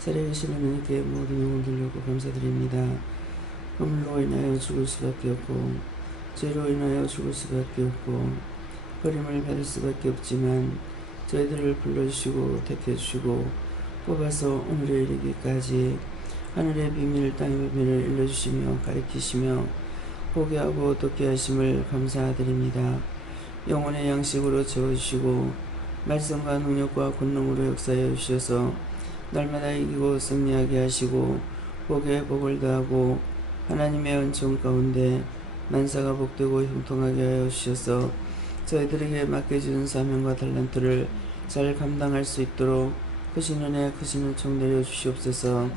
살아계신 하나님께 모든 영을 돌려고 감사드립니다. 허물로 인하여 죽을 수밖에 없고 죄로 인하여 죽을 수밖에 없고 버림을 받을 수밖에 없지만 저희들을 불러주시고 택해주시고 뽑아서 오늘에 이르기까지 하늘의 비밀 땅의 비밀을 일러주시며 가르치시며 보게 하고 듣게 하심을 감사드립니다. 영혼의 양식으로 채워주시고 말씀과 능력과 권능으로 역사하여 주셔서 날마다 이기고 승리하게 하시고 복에 복을 더하고 하나님의 은총 가운데 만사가 복되고 형통하게 하여 주셔서 저희들에게 맡겨준 사명과 달란트를 잘 감당할 수 있도록 크신 은혜 크신 은총 내려주시옵소서.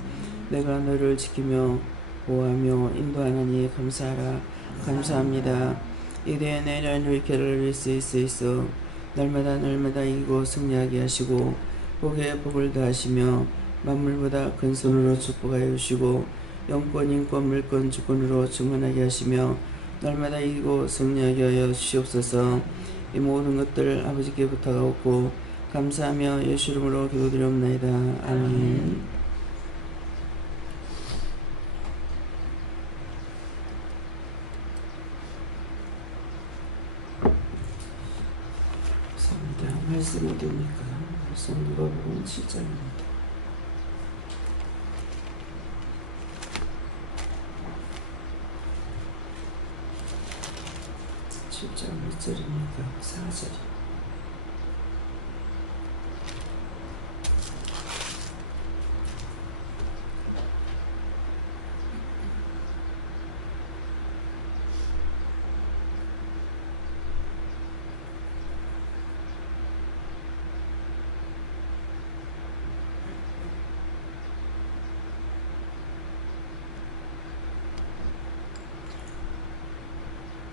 내가 너를 지키며 보호하며 인도하나니 감사하라. 감사합니다. 이대에 내일은 위케를 있어 날마다 이기고 승리하게 하시고 복에 복을 더하시며 만물보다 큰 손으로 축복하여 주시고 영권 인권 물권 주권으로 충만하게 하시며 날마다 이기고 승리하게 하여 주시옵소서. 이 모든 것들 아버지께 부탁하옵고 감사하며 예수 이름으로 기도드리옵나이다. 아멘. 말씀 어디입니까? 말씀 누가복음 7장입니다. 7장 몇 절입니까? 4절.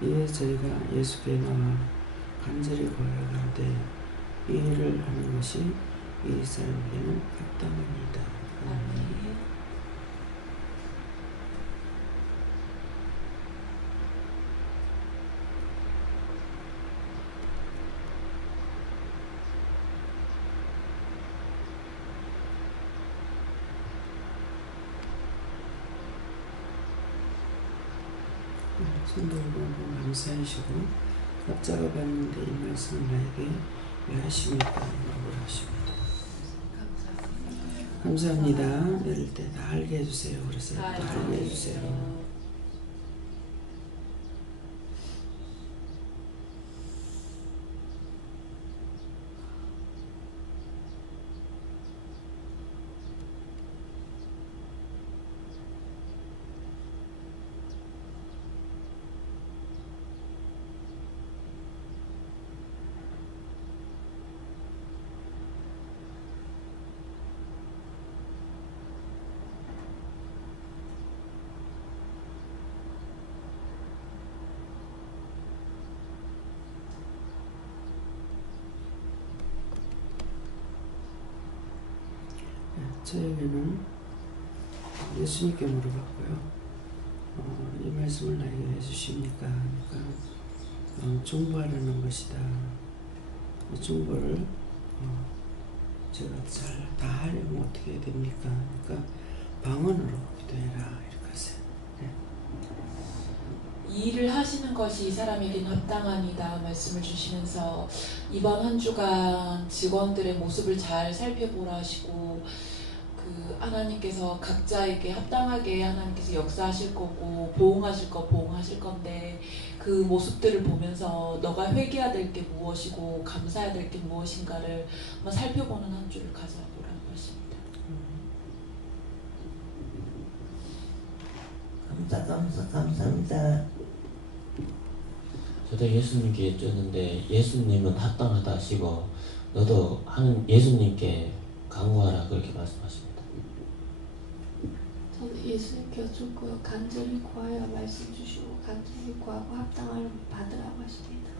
이에 저희가 예수께 나와 간절히 구하여가되 이 일을 하는 것이 이 사람에게는 합당합니다. 아멘. 성도를 보고 감사하시고 각자가 봤는데 이 말씀을 나에게 왜 하십니까? 라고 하십니다. 감사합니다. 내릴 때 다 알게 해주세요. 그러세요. 다 알게 해주세요. 저에게는 예수님께 물어봤고요. 이 말씀을 나에게 해주십니까? 그러니까 중보하려는 것이다. 이 중보를 제가 잘 다 하려면 어떻게 해야 됩니까? 그러니까 방언으로 기도해라 이렇게 하세요. 네. 이 일을 하시는 것이 이 사람에겐 합당합니다 말씀을 주시면서 이번 한 주간 직원들의 모습을 잘 살펴보라 하시고 하나님께서 각자에게 합당하게 하나님께서 역사하실 거고 보응하실 건데 그 모습들을 보면서 너가 회개해야 될 게 무엇이고 감사해야 될 게 무엇인가를 한번 살펴보는 한 주를 가져보라는 것입니다. 감사합니다. 저도 예수님께 여쭈었는데 예수님은 합당하다 하시고 너도 하는 예수님께 강구하라 그렇게 말씀하십니다. 저도 예수님께 여쭙고요. 간절히 구하여 말씀 주시고 간절히 구하고 합당하면 받으라고 하십니다.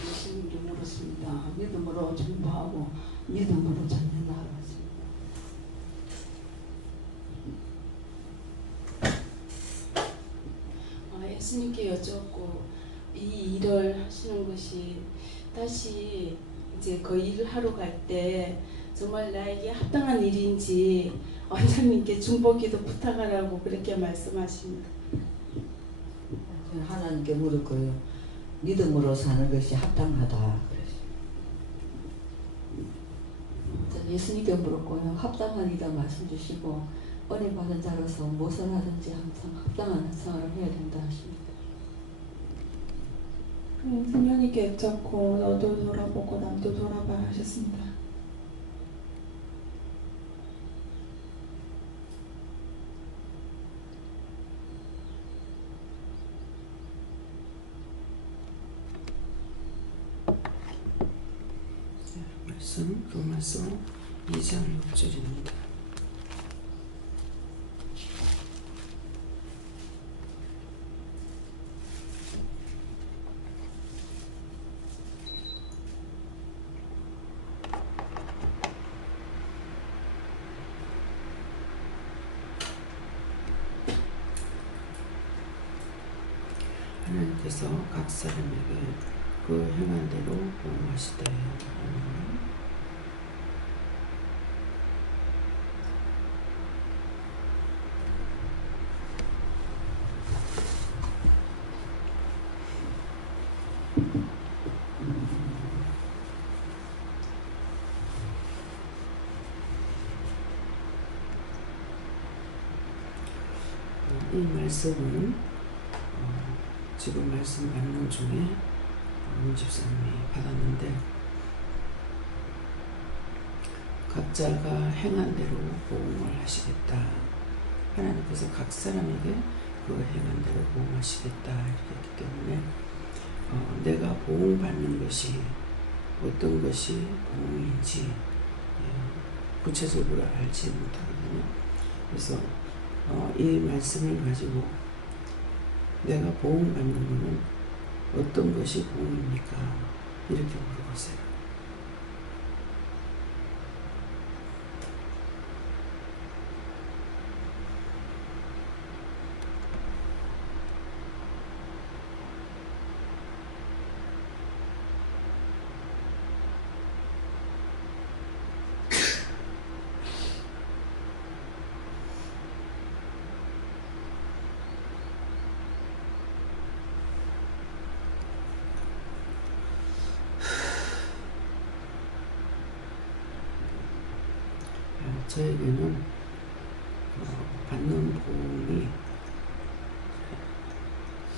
예수님께 물었습니다. 믿음으로 중보하고 믿음으로 전해 나아갔습니다. 예수님께 여쭈었고 이 일을 하시는 것이 다시 이제 그 일을 하러 갈 때 정말 나에게 합당한 일인지 원장님께 중보기도 부탁하라고 그렇게 말씀하십니다. 저는 하나님께 물을 거예요. 믿음으로 사는 것이 합당하다. 저는 예수님께 물었고요. 합당한 이다 말씀 주시고 은혜 받은 자로서 무엇을 하든지 항상 합당한 생활을 해야 된다 하십니다. 성령님께 여쭙고 너도 돌아보고 남도 돌아봐 하셨습니다. 말씀 로마서 2장 6절입니다. 하나님께서 각 사람에게 그 행한 대로 보응하시되 이 말씀은 지금 말씀 나누는 중에 문 집사님이 받았는데 각자가 행한 대로 보응을 하시겠다. 하나님께서 각 사람에게 그 행한 대로 보응하시겠다 이렇게 했기 때문에 내가 보응받는 것이 어떤 것이 보응인지 구체적으로 알지 못하거든요. 그래서 이 말씀을 가지고 내가 보응받는 것은 어떤 것이 보응입니까? 이렇게 물어보세요. 저에게는 받는 보응이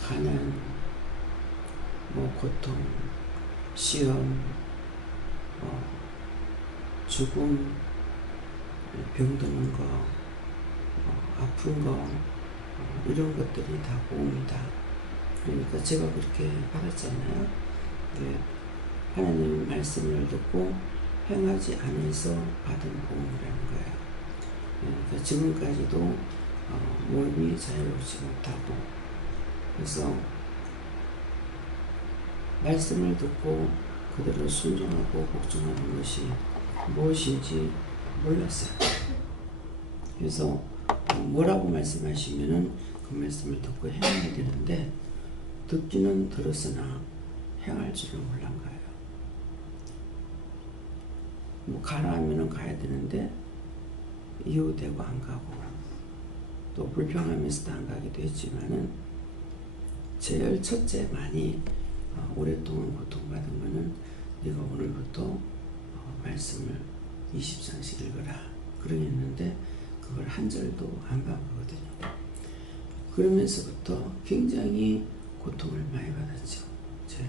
가난, 고통, 시험, 죽음, 병드는 거, 아픈 거 이런 것들이 다 보응이다. 그러니까 제가 그렇게 받았잖아요. 하나님 말씀을 듣고 행하지 않아서 받은 보응이라는 거예요. 그러니까 지금까지도 몸이 자유롭지 못하고 그래서 말씀을 듣고 그대로 순종하고 복종하는 것이 무엇인지 몰랐어요. 그래서 뭐라고 말씀하시면은 그 말씀을 듣고 행해야 되는데 듣기는 들었으나 행할 줄을 몰란 거예요. 가라 하면은 가야 되는데 이유되고 안 가고 또 불평하면서도 안 가기도 했지만은 제일 첫째 많이 오랫동안 고통받은 거는 네가 오늘부터 말씀을 20장씩 읽어라 그러겠는데 그걸 한 절도 안 바꾸거든요. 그러면서부터 굉장히 고통을 많이 받았죠. 제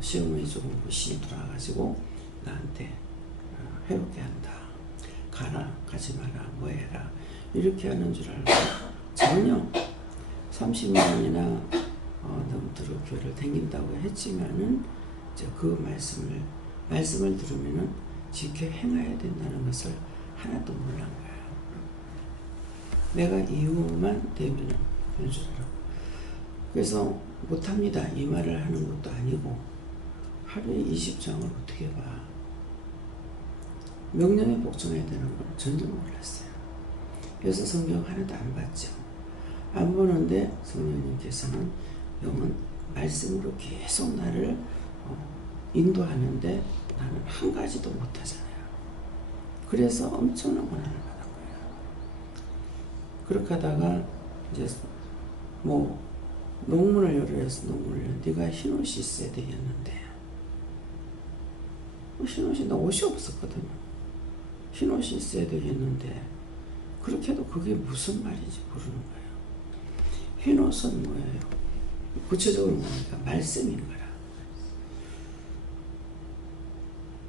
시어머니 조금 무시 돌아가지고 나한테 해롭게 한다. 가라, 가지 마라, 뭐 해라. 이렇게 하는 줄 알고 전혀 30년이나 넘도록 교회를 다닌다고 했지만은 그 말씀을 들으면은 지켜 행해야 된다는 것을 하나도 몰란 거예요. 내가 이유만 되면은 그런 줄 알고. 그래서 못합니다. 이 말을 하는 것도 아니고 하루에 20장을 어떻게 봐. 명령에 복종해야 되는 걸 전혀 몰랐어요. 그래서 성경 하나도 안 봤죠. 안 보는데 성령님께서는 영은 말씀으로 계속 나를 인도하는데 나는 한 가지도 못하잖아요. 그래서 엄청난 고난을 받은 거예요. 그렇게 하다가 이제 뭐 논문을 열어서 네가 흰옷이 있어야 되겠는데, 흰옷이 나 옷이 없었거든요. 흰옷이 있어야 되겠는데, 그렇게 해도 그게 무슨 말인지 모르는 거예요. 흰옷은 뭐예요? 구체적으로 뭐니까 말씀인 거라.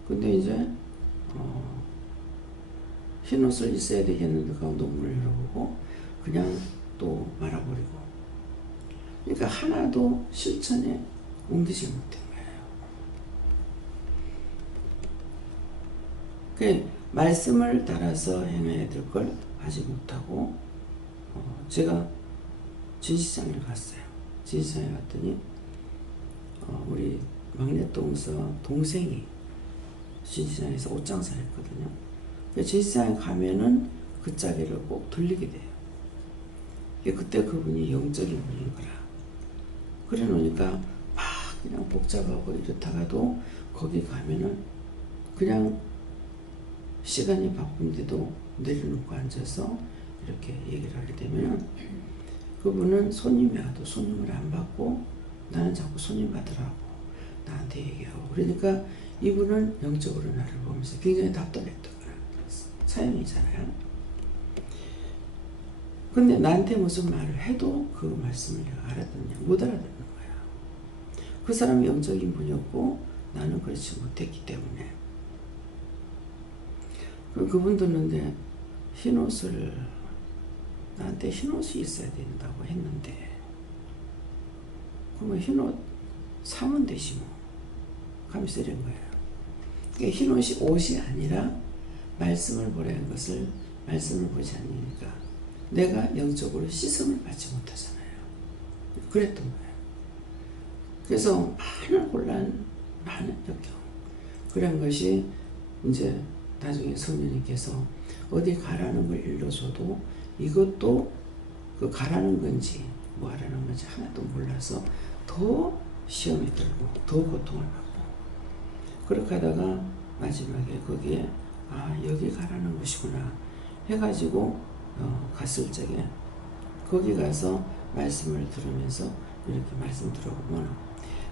근데 이제 흰옷을 있어야 되겠는데 그 논문을 열어보고 그냥 또 말아버리고, 그러니까 하나도 실천에 옮기지 못한 거예요. 그 말씀을 따라서 행해야 될 걸 하지 못하고, 제가 진시장에 갔어요. 진시장에 갔더니 우리 막내 동생이 진시장에서 옷장사를 했거든요. 진시장에 가면은 그 짜기를 꼭 들리게 돼요. 그때 그분이 영적인 분인 거라. 그래 놓으니까 막 그냥 복잡하고 이렇다가도 거기 가면은 그냥 시간이 바쁜데도 내려놓고 앉아서 이렇게 얘기를 하게 되면 그분은 손님이 와도 손님을 안 받고 나는 자꾸 손님 받으라고 나한테 얘기하고, 그러니까 이분은 영적으로 나를 보면서 굉장히 답답했던 거야. 사형이잖아요. 근데 나한테 무슨 말을 해도 그 말씀을 내가 알아듣냐? 못 알아듣는 거야. 그 사람이 영적인 분이었고 나는 그렇지 못했기 때문에. 그분 듣는데 흰옷을, 나한테 흰옷이 있어야 된다고 했는데 그러면 흰옷 사면 되지 뭐. 하면서 이런 거예요. 그러니까 흰옷이 옷이 아니라 말씀을 보라는 것을 말씀을 보지 않으니까 내가 영적으로 씻음을 받지 못하잖아요. 그랬던 거예요. 그래서 많은 혼란, 많은 역경, 그런 것이 이제 나중에 성령님께서 어디 가라는 걸 일러줘도 이것도 그 가라는 건지 뭐 하라는 건지 하나도 몰라서 더 시험에 들고 더 고통을 받고, 그렇게 하다가 마지막에 거기에 여기 가라는 것이구나 해가지고 갔을 적에 거기 가서 말씀을 들으면서 이렇게 말씀 들어보면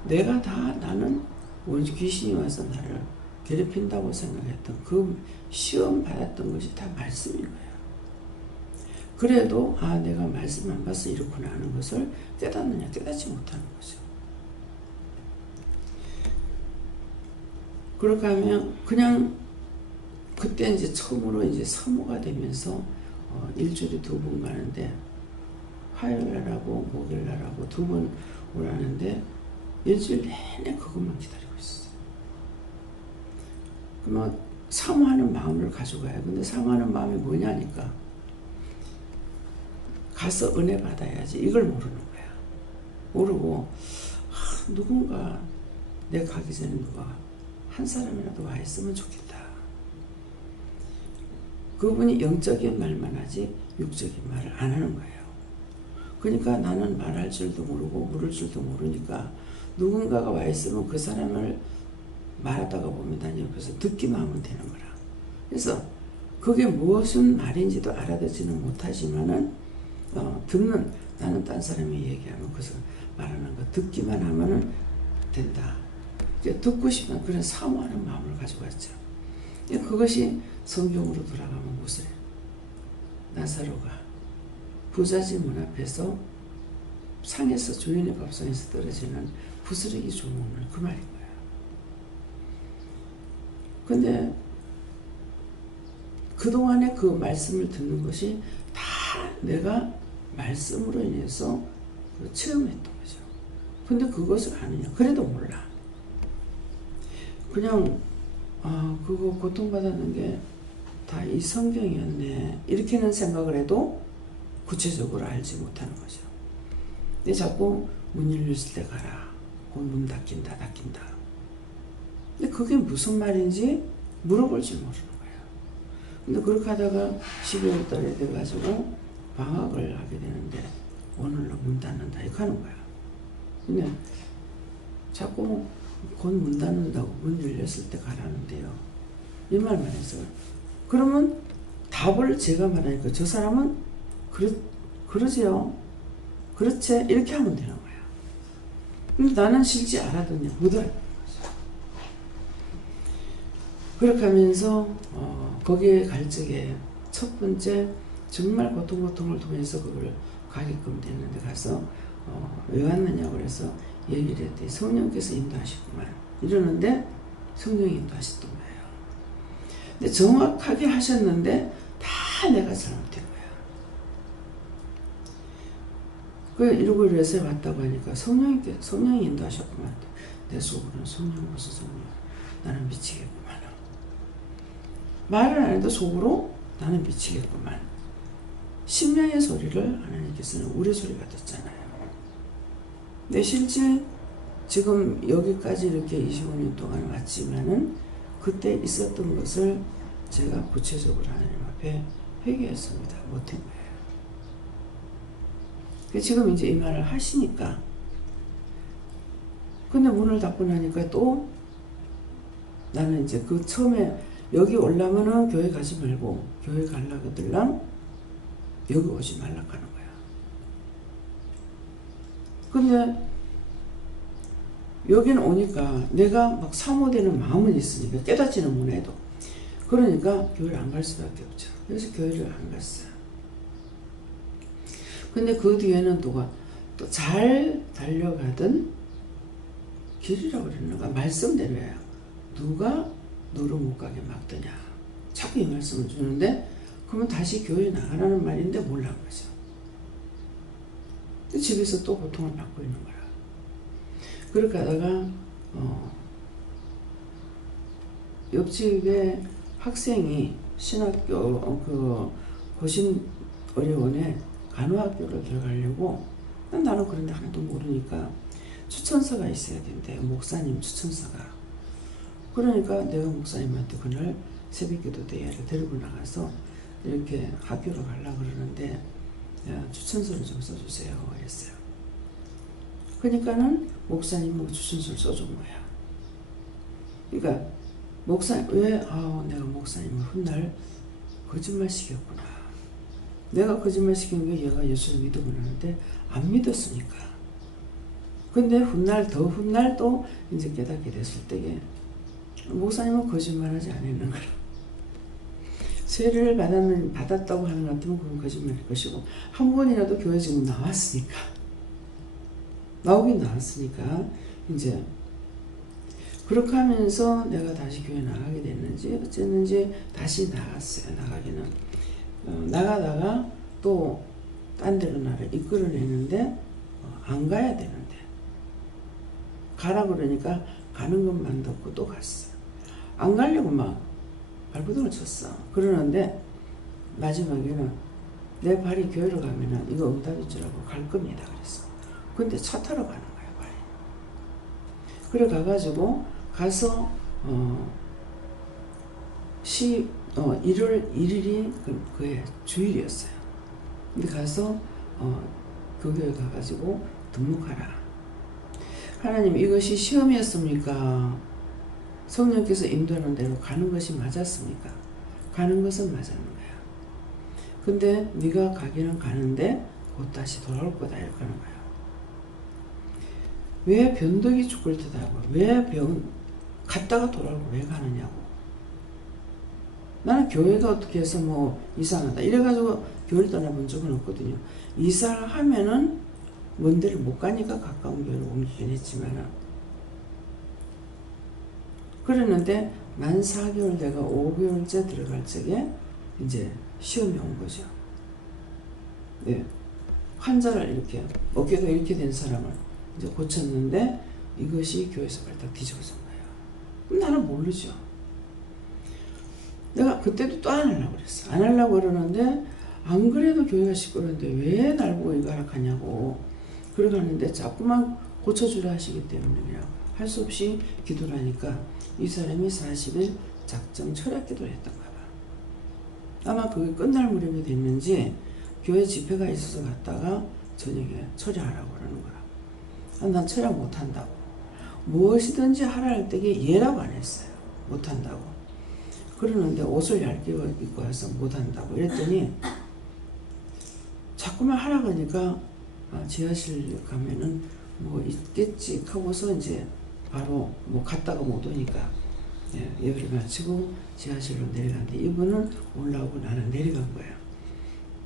내가 다 나는 귀신이 와서 나를 괴롭힌다고 생각했던 그 시험 받았던 것이 다 말씀인 거예요. 그래도 내가 말씀 안 봐서 이렇구나 하는 것을 깨닫느냐? 깨닫지 못하는 거죠. 그렇게 하면 그냥 그때 이제 처음으로 이제 사모가 되면서 일주일에 2번 가는데 화요일날하고 목요일날하고 2번 오라는데 일주일 내내 그것만 기다리고 있었어요. 그러면 사모하는 마음을 가져가요. 근데 사모하는 마음이 뭐냐니까 가서 은혜 받아야지 이걸 모르는 거야. 모르고 누군가 내 가기 전에 누가 한 사람이라도 와 있으면 좋겠다. 그분이 영적인 말만 하지 육적인 말을 안 하는 거예요. 그러니까 나는 말할 줄도 모르고 물을 줄도 모르니까 누군가가 와 있으면 그 사람을 말하다가 보면 난 옆에서 듣기만 하면 되는 거라. 그래서 그게 무슨 말인지도 알아듣지는 못하지만은 듣는, 나는 딴 사람이 얘기하면 그 사람 말하는 거 듣기만 하면은 된다. 이제 듣고 싶은 그런 사모하는 마음을 가져갔죠. 그것이 성경으로 돌아가면 무엇을 해요? 나사로가 부잣집 문 앞에서 상에서 주인의 밥상에서 떨어지는 부스러기 주문을 그 말인 거예요. 근데 그동안에 그 말씀을 듣는 것이 다 내가 말씀으로 인해서 체험했던 거죠. 근데 그것을 아느냐? 그래도 몰라. 그냥 그거 고통받았는 게 다 이 성경이었네 이렇게는 생각을 해도 구체적으로 알지 못하는 거죠. 근데 자꾸 문 열렸을 때 가라. 곧 문 닫힌다. 근데 그게 무슨 말인지 물어볼 줄 모르는 거예요. 근데 그렇게 하다가 12월 달에 돼가지고 방학을 하게 되는데 오늘로 문 닫는다 이렇게 하는 거야. 근데 자꾸 곧 문 닫는다고 문 열렸을 때 가라는데요. 이 말만 해서 그러면 답을 제가 말하니까 저 사람은 그러지요. 그렇지. 이렇게 하면 되는 거야. 근데 나는 실지 알아듣냐. 못 알아. 그렇게 하면서 거기에 갈 적에 첫 번째 정말 고통을 통해서 그걸 가게끔 됐는데 가서 왜 왔느냐고 그래서 얘기를 했더니 성령께서 인도하셨구만 이러는데 성령이 인도하셨던 거예요. 근데 정확하게 하셨는데 다 내가 잘못된 거야. 이러고 이래서 왔다고 하니까 성령이 인도하셨구만. 내 속으로는 성령 무슨 성령, 나는 미치겠구만. 말을 안 해도 속으로 나는 미치겠구만. 심령의 소리를 하나님께서는 우리 소리가 듣잖아요. 내 실제 지금 여기까지 이렇게 25년 동안 왔지만은 그때 있었던 것을 제가 구체적으로 하나님 앞에 회개했습니다. 못한 거예요. 지금 이제 이 말을 하시니까 근데 문을 닫고 나니까 또 나는 이제 그 처음에 여기 올라면은 교회 가지 말고 교회 가려고 들랑 여기 오지 말라고 하는 거야. 근데 여기는 오니까 내가 막 사모되는 마음은 있으니까 깨닫지는 못해도 그러니까 교회를 안 갈 수밖에 없죠. 그래서 교회를 안 갔어요. 근데 그 뒤에는 또 잘 달려가던 길이라고 그러는가 말씀대로예요. 누가 너를 못 가게 막더냐. 자꾸 이 말씀을 주는데 그러면 다시 교회 나가라는 말인데 몰라는 거죠. 집에서 또 고통을 받고 있는 거라. 그렇게 하다가 옆집에 학생이 신학교 고신의료원에 간호학교를 들어가려고 나는 그런데 하나도 모르니까 추천서가 있어야 된대. 목사님 추천서가. 그러니까 내가 목사님한테 그날 새벽기도 대회를 데리고 나가서 이렇게 학교로 가려고 그러는데 추천서를 좀 써주세요 했어요. 그러니까는 목사님은 추천서를 써준 거야. 그러니까 왜 내가 목사님을 훗날 거짓말 시켰구나. 내가 거짓말 시킨 게 얘가 예수를 믿으고 나는데 안 믿었으니까. 근데 훗날 또 이제 깨닫게 됐을 때에 목사님은 거짓말하지 않았는 거라. 세례를 받았다고 하는 것 같으면 그건 거짓말일 것이고 한 번이라도 교회 지금 나오긴 나왔으니까 이제 그렇게 하면서 내가 다시 교회 나가게 됐는지 어쨌는지 다시 나갔어요. 나가기는 나가다가 또 딴 데로 나를 이끌어내는데 안 가야 되는데 가라 그러니까 가는 것만 듣고 또 갔어요. 안 가려고 막 발버둥을 쳤어. 그러는데 마지막에는 내 발이 교회로 가면은 이거 응답인 줄 알고 갈 겁니다. 그랬어. 근데 차 타러 가는 거야 발이. 그래 가가지고 가서 1월 1일이 그의 주일이었어요. 근데 가서 그 교회 가가지고 등록하라. 하나님 이것이 시험이었습니까? 성령께서 인도하는 대로 가는 것이 맞았습니까? 가는 것은 맞았는 거야. 근데 네가 가기는 가는데 곧 다시 돌아올 거다 이렇게 하는 거야. 왜 변덕이 죽을 듯하고 왜 갔다가 돌아오고 왜 가느냐고. 나는 교회가 어떻게 해서 뭐 이상하다 이래가지고 교회를 떠나본 적은 없거든요. 이사를 하면은 먼 데를 못 가니까 가까운 교회로 옮기긴 했지만 그랬는데 만 4개월 내가 5개월째 들어갈 적에 이제 시험이 온 거죠. 네. 환자를 이렇게 어깨가 이렇게 된 사람을 이제 고쳤는데 이것이 교회에서 발딱 뒤집어진 거예요. 그럼 나는 모르죠. 내가 그때도 또 안 하려고 그랬어. 안 하려고 그러는데 안 그래도 교회가 시끄러운데 왜 날 보고 이거 하냐고. 그러가는데 자꾸만 고쳐주려 하시기 때문에 그냥 할 수 없이 기도를 하니까 이 사람이 40일 작정 철학 기도를 했던가 봐. 아마 그게 끝날 무렵이 됐는지 교회 집회가 있어서 갔다가 저녁에 처리하라고 그러는 거라. 난 처리 못한다고. 무엇이든지 하라 할 때에 예라고 안 했어요. 못한다고. 그러는데 옷을 얇게 입고 와서 못한다고 이랬더니 자꾸만 하라 그러니까 지하실 가면은 뭐 있겠지 하고서 이제 바로 뭐 갔다가 못 오니까 예배를 마치고 지하실로 내려갔는데 이분은 올라오고 나는 내려간 거야.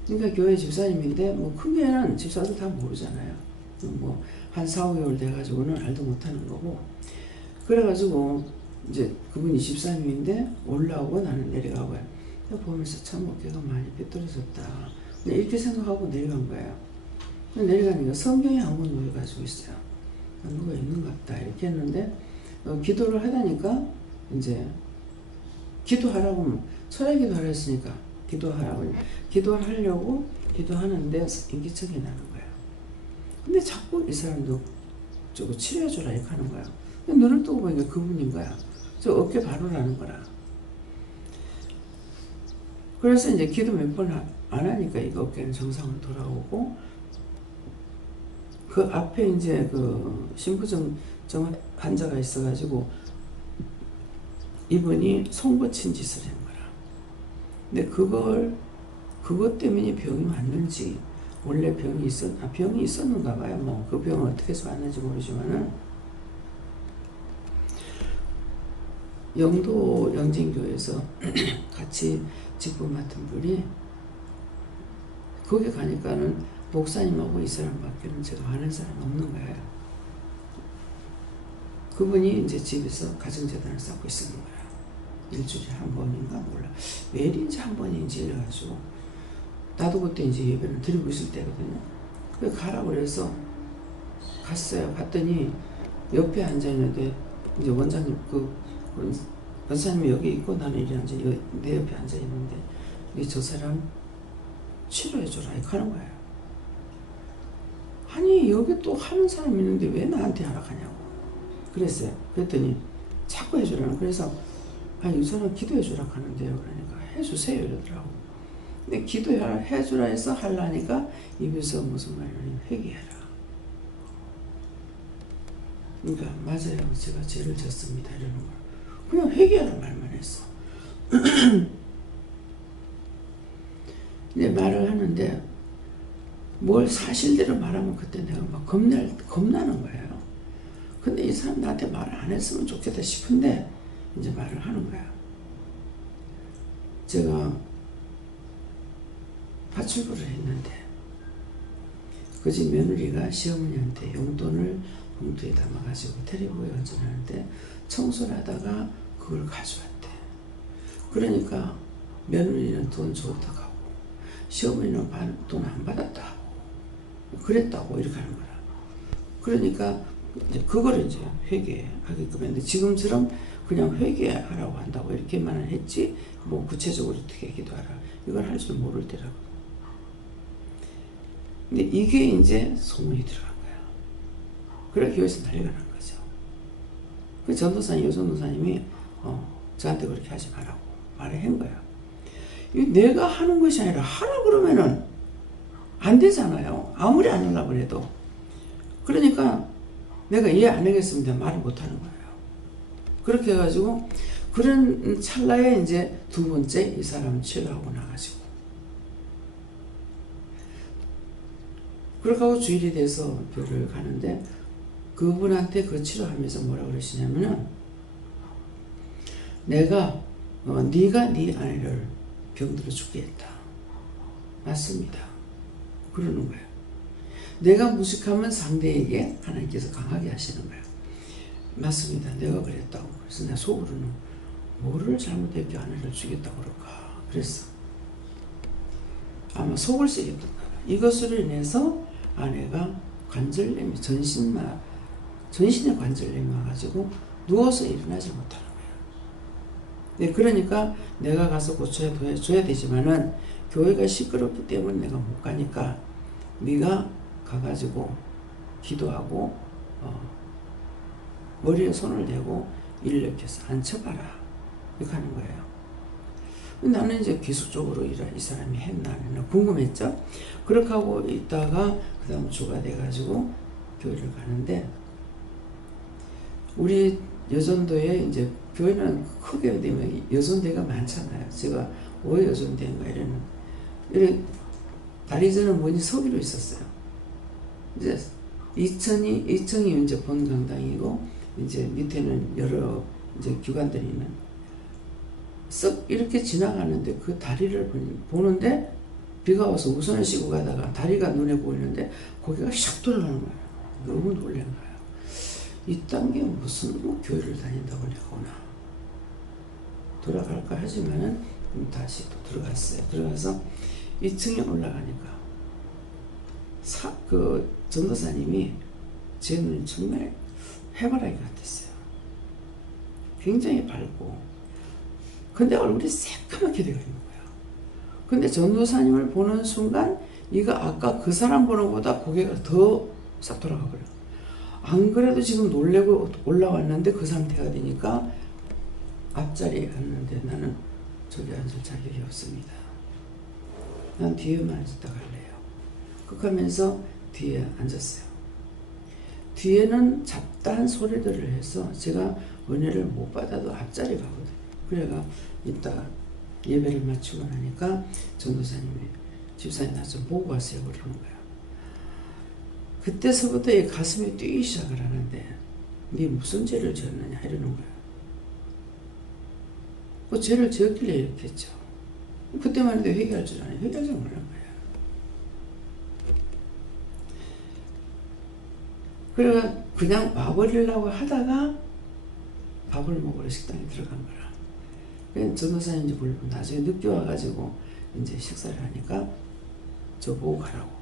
그러니까 교회 집사님인데 뭐 크게는 집사들 다 모르잖아요. 뭐 한 4, 5개월 돼가지고는 알도 못하는 거고 그래가지고 이제 그분이 집사님인데 올라오고 나는 내려가고요. 보면서 참 어깨가 많이 삐뚤어졌다. 이렇게 생각하고 내려간 거예요. 내려가니까 성경에 한번 놓여가지고 있어요. 누가 있는 것 같다 이렇게 했는데 기도를 하다니까 이제 기도하라고 철야 기도하라 했으니까 기도를 하려고 기도하는데 인기척이 나는 거예요. 근데 자꾸 이 사람도 저거 치료해주라 이렇게 하는 거야. 눈을 뜨고 보니까 그분인 거야. 저 어깨 바로라는 거라. 그래서 이제 기도 몇 번 안 하니까 이거 어깨는 정상으로 돌아오고 그 앞에 이제 그 신부증 환자가 있어가지고 이분이 송거친 짓을 한 거라. 근데 그것 때문에 병이 왔는지 원래 병이 있었는가 봐요. 뭐 그 병을 어떻게 해서 왔는지 모르지만은 영도 영진교에서 같이 직분 맡은 분이 거기 가니까는 목사님하고 이 사람밖에는 제가 아는 사람이 없는 거예요. 그분이 이제 집에서 가정재단을 쌓고 있는 거야. 일주일에 한 번인가 몰라. 매일인지 한 번인지 이래가지고 나도 그때 이제 예배를 드리고 있을 때거든요. 그래서 가라고 그래서 갔어요. 갔더니 옆에 앉아있는데 이제 원장님 원사님이 여기 있고 나는 이리 앉아 내 옆에 앉아있는데 저 사람 치료해줘라 이렇게 하는 거예요. 아니 여기 또 하는 사람 있는데 왜 나한테 하라 하냐고 그랬어요. 그랬더니 자꾸 해주라는. 그래서 이 사람 기도해주라 하는데요. 그러니까 해주세요 이러더라고. 근데 기도해주라 해서 하려니까 입에서 무슨 말이냐면 회개해라. 그러니까 맞아요. 제가 죄를 졌습니다 이러는 거야. 그냥 회개하는 말만 했어. 이제 말을 하는데 뭘 사실대로 말하면 그때 내가 막 겁나는 거예요. 근데 이 사람 나한테 말을 안 했으면 좋겠다 싶은데 이제 말을 하는 거야. 제가 파출부를 했는데 그 집 며느리가 시어머니한테 용돈을 봉투에 담아가지고 테레비에 얹어놨는데 청소를 하다가 그걸 가져왔대. 그러니까 며느리는 돈 줬다고 하고 시어머니는 돈 안 받았다 하고 그랬다고 이렇게 하는 거라. 그러니까 이제 그거를 이제 회개하게끔 했는데 지금처럼 그냥 회개하라고 한다고 이렇게만 했지 뭐 구체적으로 어떻게 기도하라 이걸 할 줄 모를 때라고. 근데 이게 이제 소문이 들어간 거야. 그래 교회에서 난리가 난 거죠. 그 전도사님, 여전도사님이 저한테 그렇게 하지 말라고 말을 한 거야. 이게 내가 하는 것이 아니라 하라 그러면은 안 되잖아요. 아무리 안 하려고 해도. 그러니까 내가 이해 안 하겠습니다. 말을 못 하는 거예요. 그렇게 해가지고 그런 찰나에 이제 두 번째 이 사람 치료하고 나가지고 그렇게 하고 주일이 돼서 교회를 가는데 그분한테 그 치료하면서 뭐라고 그러시냐면은 내가 네가 네 아내를 병들어 죽게 했다. 맞습니다. 그러는 거예요. 내가 무식하면 상대에게 하나님께서 강하게 하시는 거예요. 맞습니다. 내가 그랬다고. 그래서 내가 속으로는 뭐를 잘못했게 아내를 죽였다고 그럴까 그랬어. 아마 속을 쓰겠던 거야. 이것으로 인해서 아내가 관절염이 전신에 관절염이 와가지고 누워서 일어나지 못하는 거예요. 네, 그러니까 내가 가서 고쳐줘야 되지만은 교회가 시끄럽기 때문에 내가 못 가니까 네가 가가지고 기도하고 머리에 손을 대고 일으켜서 앉혀봐라 이렇게 하는 거예요. 나는 이제 기술적으로 이 사람이 했나 안 했나 궁금했죠. 그렇게 하고 있다가 그 다음 주가 돼가지고 교회를 가는데 우리 여전도에 이제 교회는 크게 되면 여전대가 많잖아요. 제가 왜 여전대인가 이래 다리 저는 뭐니 서기로 있었어요. 이제 2층이 이제 본 강당이고 이제 밑에는 여러 이제 기관들이 있는 썩 이렇게 지나가는데 그 다리를 보는데 비가 와서 우산을 씌고 가다가 다리가 눈에 보이는데 고개가 샥 돌아가는 거예요. 너무 놀란 거예요. 이딴 게 무슨 뭐 교회를 다닌다고 하구나. 돌아갈까 하지만은 다시 또 들어갔어요. 들어가서 2층에 올라가니까 그 전도사님이 제 눈이 정말 해바라기 같았어요. 굉장히 밝고 근데 얼굴이 새까맣게 되어 있는 거예요. 근데 전도사님을 보는 순간 이가 아까 그 사람 보는 것보다 고개가 더 싹 돌아가 버려요. 안 그래도 지금 놀래고 올라왔는데 그 상태가 되니까 앞자리에 갔는데 나는 저기 앉을 자격이 없습니다. 난 뒤에만 앉았다 갈래요. 그러면서 뒤에 앉았어요. 뒤에는 잡다한 소리들을 해서 제가 은혜를 못 받아도 앞자리 가거든요. 그래가 이따가 예배를 마치고 나니까 전도사님이 집사님 나 좀 보고 가세요 그러는 거예요. 그때서부터 이 가슴이 뛰기 시작을 하는데 네 무슨 죄를 지었느냐 이러는 거예요. 그 죄를 지었길래 이렇게 했죠. 그때만 해도 회개할 줄 아니 회개할 줄 모르는 거예요. 그래가 그냥 와버리려고 하다가 밥을 먹으러 식당에 들어간 거라. 그래서 전도사님 이제 불러 나중에 늦게 와가지고 이제 식사를 하니까 저 보고 가라고.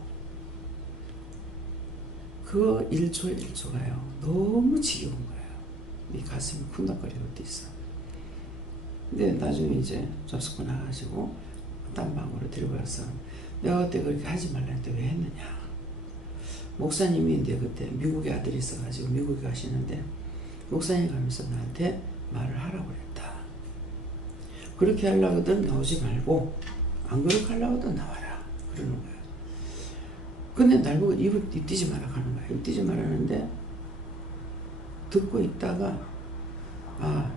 그 1초 1초가요 너무 지겨운 거예요. 이 가슴이 쿵닥거리고 있어. 근데 나중에 이제 접수고 나가지고 딴 방으로 데리고 가서 내가 그때 그렇게 하지 말라는데 왜 했느냐. 목사님인데 그때 미국에 아들이 있어가지고 미국에 가시는데 목사님 가면서 나한테 말을 하라고 그랬다. 그렇게 하려거든 나오지 말고 안 그렇게 하려거든 나와라 그러는 거예요. 근데 날 보고 입을 띄지 마라 하는 거예요. 입 띄지 말라는데 듣고 있다가 아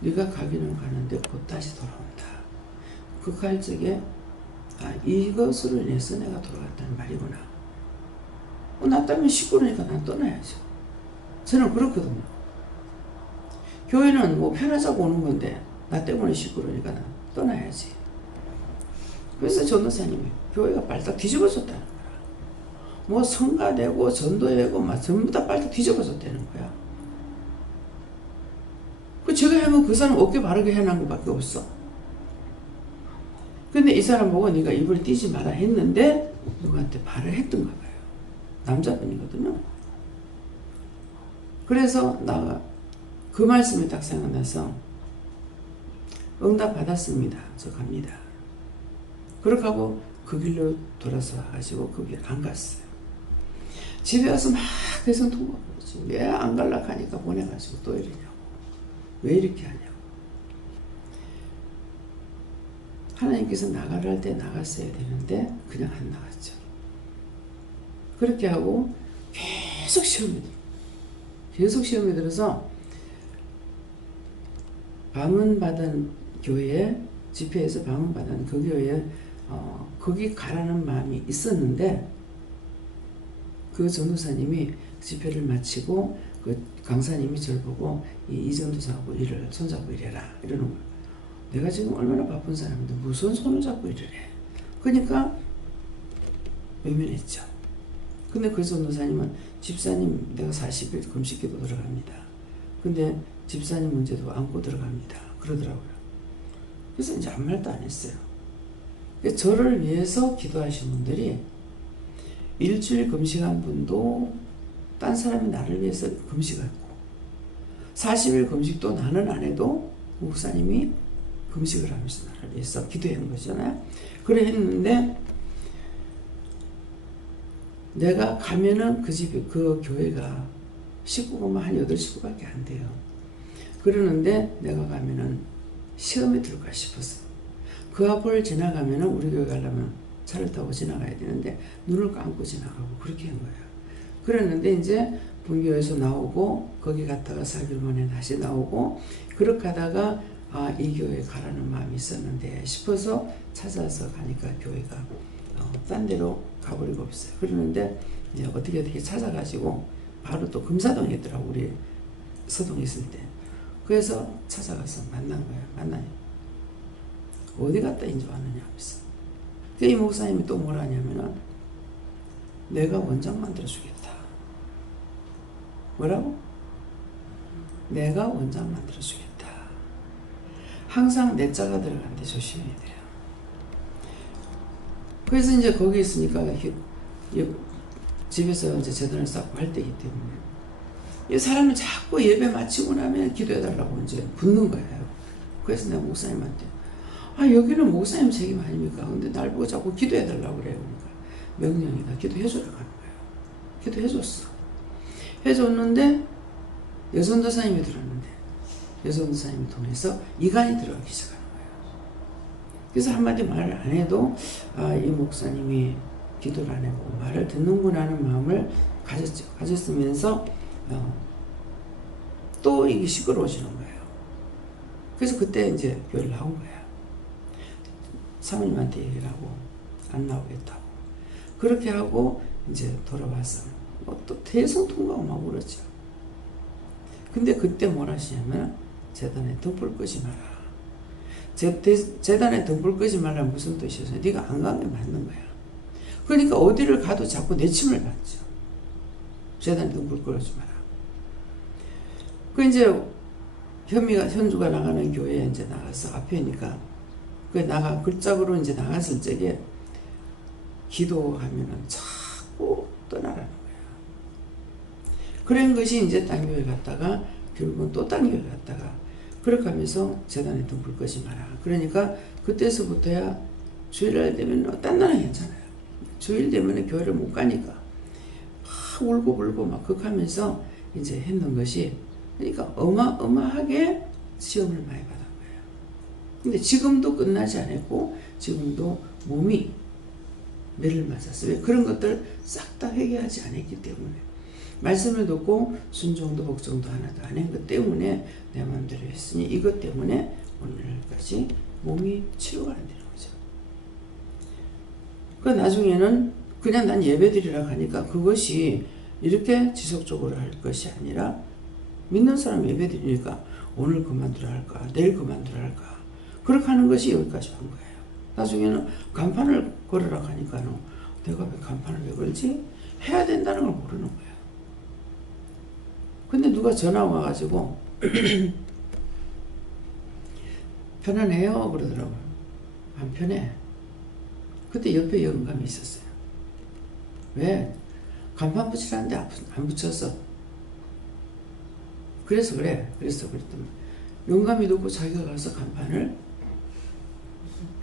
네가 가기는 가는데 곧 다시 돌아온다. 그 갈 적에 아 이것으로 인해서 내가 돌아갔다는 말이구나. 나 때문에 시끄러우니까 난 떠나야죠. 저는 그렇거든요. 교회는 뭐 편하자고 오는 건데 나 때문에 시끄러우니까 난 떠나야지. 그래서 전도사님이 교회가 발딱 뒤집어졌다는 거야. 뭐 성가되고 전도되고 막 전부 다 발딱 뒤집어졌다는 거야. 그 제가 하면 그 사람 어깨 바르게 해놓은 것밖에 없어. 근데 이 사람 보고 네가 입을 띄지 마라 했는데 누구한테 말을 했던가 봐요. 남자분이거든요. 그래서 나가 그 말씀이 딱 생각나서 응답 받았습니다. 저 갑니다. 그렇게 하고 그 길로 돌아서 와가지고 그 길 안 갔어요. 집에 와서 막 대성 통곡하지. 왜 안 갈라 하니까 보내가지고 또 이러냐고. 왜 이렇게 하냐고. 하나님께서 나가라 할 때 나갔어야 되는데 그냥 안 나갔죠. 그렇게 하고 계속 시험이 들어요. 계속 시험이 들어서 방문받은 교회에 집회에서 방문받은 그 교회에 거기 가라는 마음이 있었는데 그 전도사님이 집회를 마치고 그 강사님이 저를 보고 이 전도사하고 일을 손잡고 일해라 이러는 거예요. 내가 지금 얼마나 바쁜 사람인데 무슨 손을 잡고 일을 해. 그러니까 외면했죠. 근데 그 전도사님은 집사님 내가 40일 금식기도 들어갑니다. 근데 집사님 문제도 안고 들어갑니다. 그러더라고요. 그래서 이제 아무 말도 안 했어요. 저를 위해서 기도하신 분들이 일주일 금식한 분도 딴 사람이 나를 위해서 금식했고 40일 금식도 나는 안 해도 목사님이 금식을 하면서 나를 위해서 기도한 거잖아요. 그래 했는데 내가 가면은 그 집에 그 교회가 식구가 한 8식구밖에 안 돼요. 그러는데 내가 가면은 시험에 들까 싶었어. 그 앞을 지나가면은 우리 교회 가려면 차를 타고 지나가야 되는데 눈을 감고 지나가고 그렇게 한 거예요. 그랬는데 이제 분교에서 나오고 거기 갔다가 4개월 만에 다시 나오고 그렇게 하다가 이 교회에 가라는 마음이 있었는데 싶어서 찾아서 가니까 교회가 딴 데로 가버리고 없어요. 그러는데 이제 어떻게 찾아가지고 바로 또 금사동에 있더라고, 우리 서동에 있을 때. 그래서 찾아가서 만난 거예요. 만나요. 어디 갔다 이제 왔느냐 하면서. 이 목사님이 또 뭐라 하냐면은 내가 원장 만들어주겠다. 뭐라고? 내가 원장 만들어주겠다. 항상 내 자가 들어가는데 조심해야 돼요. 그래서 이제 거기 있으니까 집에서 이제 제단을 쌓고 할 때이기 때문에 이 사람은 자꾸 예배 마치고 나면 기도해달라고 이제 붙는 거예요. 그래서 내가 목사님한테 여기는 목사님 책임 아닙니까? 근데 날 보고 자꾸 기도해달라고 그래요. 그러니까 명령이다. 기도해주라고 하는 거예요. 기도해줬어. 해줬는데 여선도사님이 들었는데 여선도사님을 통해서 이간이 들어가기 시작하는 거예요. 그래서 한마디 말을 안 해도 이 목사님이 기도를 안 해보고 말을 듣는구나 하는 마음을 가졌죠. 가졌으면서 또 이게 시끄러워지는 거예요. 그래서 그때 이제 교회를 나온 거야. 사모님한테 얘기를 하고 안 나오겠다고. 그렇게 하고 이제 돌아와서 또 대성통곡하고 막 울었죠. 근데 그때 뭘 하시냐면 재단에 등불 끄지 마라. 재단에 등불 끄지 말라 무슨 뜻이었어요? 네가 안 간 게 맞는 거야. 그러니까 어디를 가도 자꾸 내침을 받죠. 재단에 등불 끄지 마라. 그 이제 현주가 나가는 교회에 이제 나가서 앞에니까 그 글짝으로 이제 나갔을 적에 기도하면은 자꾸 떠나라는 거야. 그런 것이 이제 딴 교회 갔다가 결국은 또 딴 교회 갔다가 그렇게 하면서 재단에 등불 끄지 마라. 그러니까 그때서부터야 주일날 되면 딴 나라 괜찮아요. 주일 되면 교회를 못 가니까 울고 불고 막 극하면서 이제 했는 것이 그러니까 어마어마하게 시험을 많이 받은 거예요. 근데 지금도 끝나지 않았고 지금도 몸이 매를 맞았어요. 왜? 그런 것들 싹 다 회개하지 않았기 때문에 말씀을 듣고 순종도 복종도 하나도 안 한 것 때문에 내 마음대로 했으니 이것 때문에 오늘까지 몸이 치료가 안 되는 거죠. 그 나중에는 그냥 난 예배드리라고 하니까 그것이 이렇게 지속적으로 할 것이 아니라 믿는 사람 예배드리니까 오늘 그만두라 할까 내일 그만두라 할까 그렇게 하는 것이 여기까지 온 거예요. 나중에는 간판을 걸으라고 하니까 내가 왜 간판을 왜 걸지? 해야 된다는 걸 모르는 거예요. 근데 누가 전화 와가지고 편안해요 그러더라고요. 안 편해. 그때 옆에 영감이 있었어요. 왜? 간판 붙이라는데 안 붙였어. 그래서 그래. 그래서 그랬더니 영감이 듣고 자기가 가서 간판을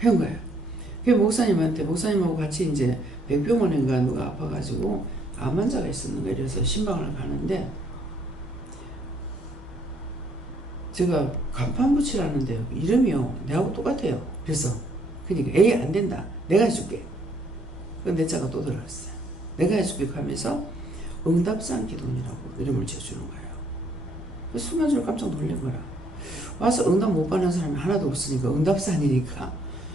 해온 거예요. 그 목사님한테 목사님하고 같이 이제 백병원인가 누가 아파가지고 암 환자가 있었는 거예요. 그래서 신방을 가는데 제가 간판 붙이라는데 이름이요 내하고 똑같아요. 그래서 그러니까 에이 안 된다. 내가 해줄게. 내 자가 또 들어갔어요. 내가 해줄게 하면서 응답상 기도원이라고 이름을 지어주는 거예요. 순간적으로 깜짝 놀란 거라. 와서 응답 못 받는 사람이 하나도 없으니까 응답산이니까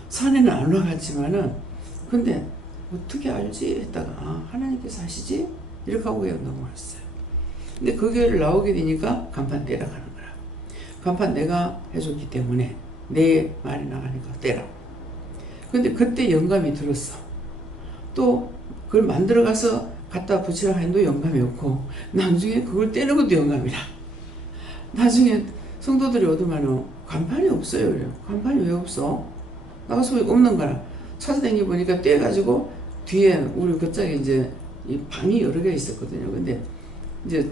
산에는 안 와갔지만은 근데 어떻게 알지 했다가 하나님께서 하시지? 이렇게 하고 그냥 넘어갔어요. 근데 그 교회를 나오게 되니까 간판 떼라 가는 거라. 간판 내가 해줬기 때문에 내 말이 나가니까 떼라. 근데 그때 영감이 들었어. 또 그걸 만들어가서 갖다 붙이라 해도 영감이 없고 나중에 그걸 떼는 것도 영감이라. 나중에 성도들이 얻으면 간판이 없어요. 그래요. 간판이 왜 없어? 나가서 왜 없는 거라. 찾아다니 보니까 떼가지고 뒤에 우리 그쪽에 이제 이 방이 여러 개 있었거든요. 근데 이제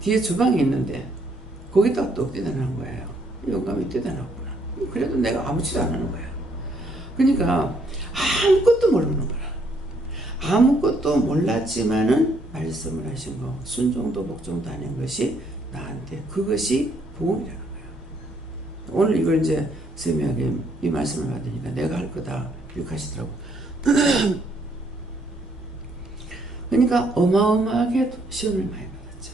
뒤에 주방이 있는데 거기다가 또 떼다놓은 거예요. 영감이 떼다놨구나. 그래도 내가 아무것도 안 하는 거야. 그러니까 아무것도 모르는 거라. 아무것도 몰랐지만은 말씀을 하신 거 순종도 복종도 하는 것이 나한테 그것이 복음이라는 거야. 오늘 이걸 이제 세미하게 이 말씀을 받으니까 내가 할 거다 이렇게 하시더라고. 그러니까 어마어마하게 시험을 많이 받았죠.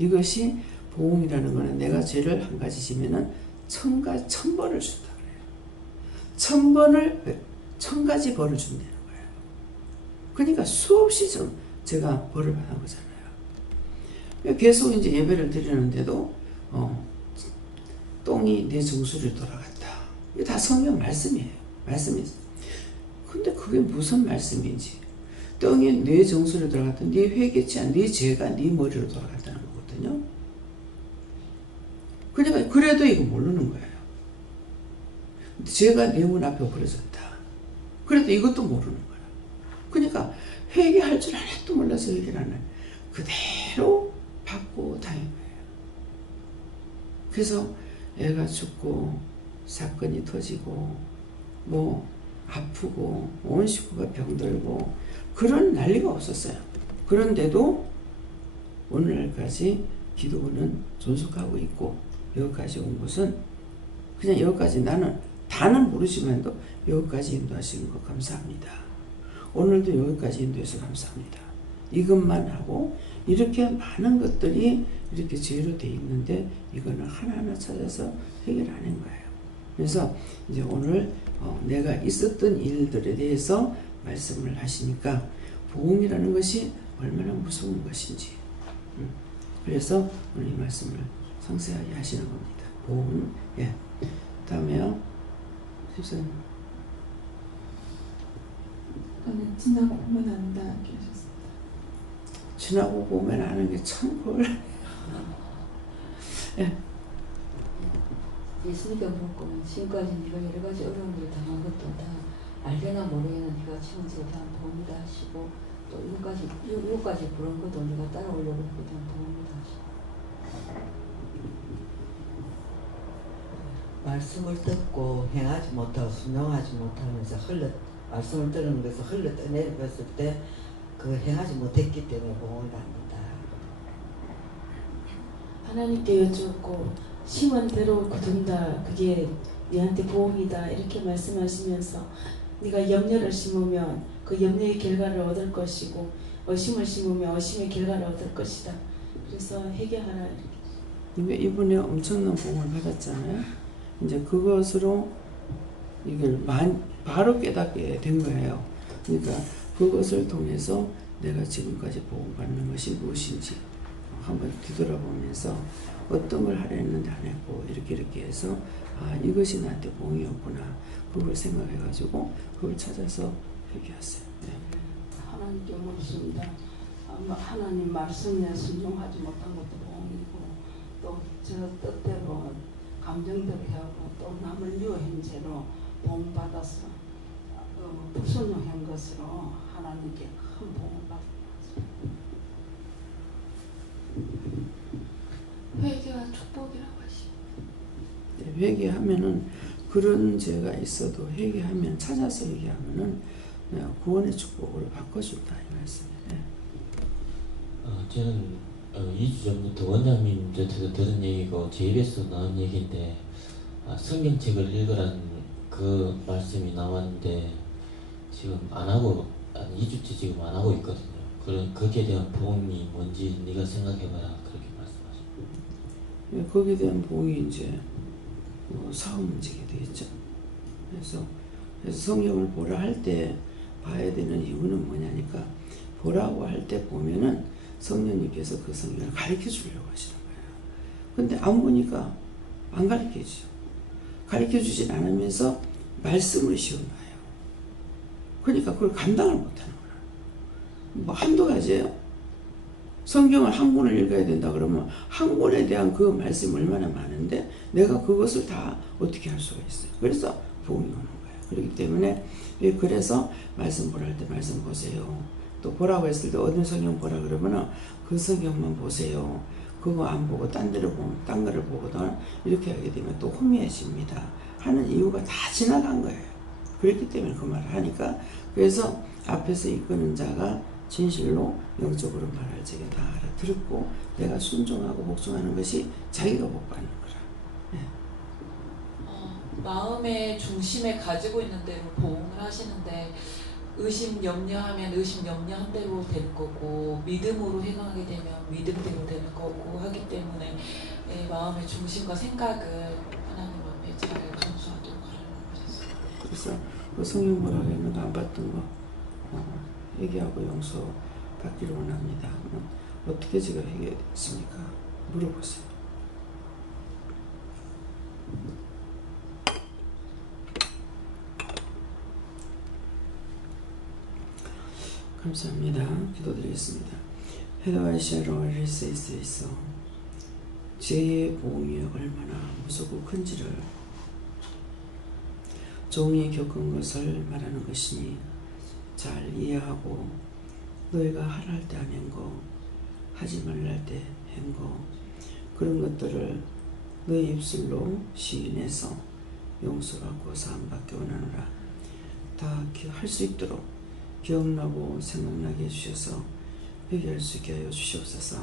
이것이 보응이라는 거는 내가 죄를 한 가지 지면은 1000번을 준다 그래요. 1000가지 벌을 준다는 거예요. 그러니까 수없이 제가 벌을 받은 거잖아요. 계속 이제 예배를 드리는데도 똥이 내 정수리로 돌아갔다. 이게 다 성경 말씀이에요. 말씀이죠. 근데 그게 무슨 말씀인지. 똥이 내 정수리로 돌아갔다. 네 회개치 네 죄가 네 머리로 돌아갔다는 거거든요. 그러니까 그래도 이거 모르는 거예요. 죄가 내 문 앞에 버려졌다. 그래도 이것도 모르는 거야. 그러니까 회개할 줄 하나도 몰라서 회개를 안 해요. 그대로 받고 다닌 거예요. 그래서 애가 죽고 사건이 터지고 뭐 아프고 온 식구가 병들고 그런 난리가 없었어요. 그런데도 오늘날까지 기도는 존속하고 있고 여기까지 온 것은 그냥 여기까지 나는 다는 모르지만도 여기까지 인도하시는 거 감사합니다. 오늘도 여기까지 인도해서 감사합니다. 이것만 하고 이렇게 많은 것들이 이렇게 죄로 돼 있는데 이거는 하나하나 찾아서 해결하는 거예요. 그래서 이제 오늘 내가 있었던 일들에 대해서 말씀을 하시니까 보응이라는 것이 얼마나 무서운 것인지 그래서 오늘 이 말씀을 상세하게 하시는 겁니다. 보응. 예. 다음에요. 집사님. 저는 지나고 보면 안다 이렇게 하셨습니다. 지나고 보면 아는 게 참 꼴. 예. 예수님께 물었고 지금까지 네가 여러 가지 어려움을 당한 것도 다 알게나 모르게나 네가 지금서 다 도움이다 하시고 또 이것까지 부른 것도 네가 따라오려고 했거든 도움이다 하시고 말씀을 듣고 행하지 못하고 순종하지 못하면서 말씀을 들은 것을 흘러 떠내렸을 때 그 행하지 못했기 때문에 보응을 받는다. 하나님께 여쭙고 심은 대로 거둔다. 그게 네한테 보응이다. 이렇게 말씀하시면서 네가 염려를 심으면 그 염려의 결과를 얻을 것이고 의심을 심으면 의심의 결과를 얻을 것이다. 그래서 회개하라. 이분이 엄청난 보응을 받았잖아요. 이제 그것으로 이걸 바로 깨닫게 된 거예요. 그러니까 그것을 통해서 내가 지금까지 보응받는 것이 무엇인지 한번 뒤돌아보면서 어떤 걸 하려 했는데 안 했고 이렇게 해서 이것이 나한테 보응이었구나. 그걸 생각해가지고 그걸 찾아서 회개하세요. 네. 하나님께 묻습니다. 하나님 말씀에 순종하지 못한 것도 보응이고 또 저 뜻대로 감정대로 하고 또 남을 유혹한 채로 보응받아서 불순종한 것으로 하나님께 큰 보응을 받았습니다. 회개와 축복이라고 하십니다. 회개하면은 그런 죄가 있어도 회개하면 찾아서 회개하면은 구원의 축복을 바꿔준다 이 말씀이에요. 저는 2주 전부터 원장님 곁에서 들은 얘기고 제 입에서 나온 얘기인데 성경책을 읽으라는 그 말씀이 나왔는데 지금 안 하고 2주째 지금 안 하고 있거든요. 거기에 대한 보응이 뭔지 네가 생각해봐라 그렇게 말씀하십니다. 거기에 대한 보응이 이제 사업 문제가 되겠죠. 그래서 성경을 보라 할 때 봐야 되는 이유는 뭐냐니까 보라고 할 때 보면은 성령님께서 그 성경을 가르쳐 주려고 하시는 거예요. 근데 안 보니까 안 가르쳐 주죠. 가르쳐 주진 않으면서 말씀을 씌워놔요. 그러니까 그걸 감당을 못하는 거예요. 뭐 한두 가지예요. 성경을 한 권을 읽어야 된다 그러면 한 권에 대한 그 말씀이 얼마나 많은데 내가 그것을 다 어떻게 할 수가 있어요. 그래서 보응이 오는 거예요. 그렇기 때문에 그래서 말씀 보라 할 때 말씀 보세요. 또 보라고 했을 때 어느 성경 보라 그러면 그 성경만 보세요. 그거 안 보고 딴 데를 보면 딴 거를 보거든 이렇게 하게 되면 또 혼미해집니다 하는 이유가 다 지나간 거예요. 그렇기 때문에 그 말을 하니까 그래서 앞에서 이끄는 자가 진실로 영적으로 말할 적에 다 알아들었고 내가 순종하고 복종하는 것이 자기가 복받는 거라. 네. 마음의 중심에 가지고 있는 대로 보응을 하시는데 의심 염려하면 의심 염려한 대로 되는 거고 믿음으로 행하게 되면 믿음대로 되는 거고 하기 때문에 마음의 중심과 생각을 하나님 앞에 잘 전수하도록 하라고 하셨어요. 그래서 그 성령 뭐라고 안 받던 거 회개하고 용서 받기를 원합니다. 어떻게 제가 회개했습니까? 물어보세요. 감사합니다. 기도드리겠습니다. 헤드와이샤로 리세이스에서 죄의 보응이 얼마나 무섭고 큰지를 종이 겪은 것을 말하는 것이니 잘 이해하고 너희가 하라 할 때 안 행거 하지 말라 할 때 행거 그런 것들을 너희 입술로 시인해서 용서받고 사함받기 원하노라. 다 할 수 있도록 기억나고 생각나게 해주셔서 회개할 수 있게 하여 주시옵소서.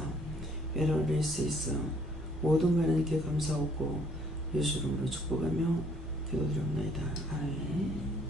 에러레이스에서 모든 하나님께 감사하고 예수 이름으로 축복하며 기도드립니다. 아멘.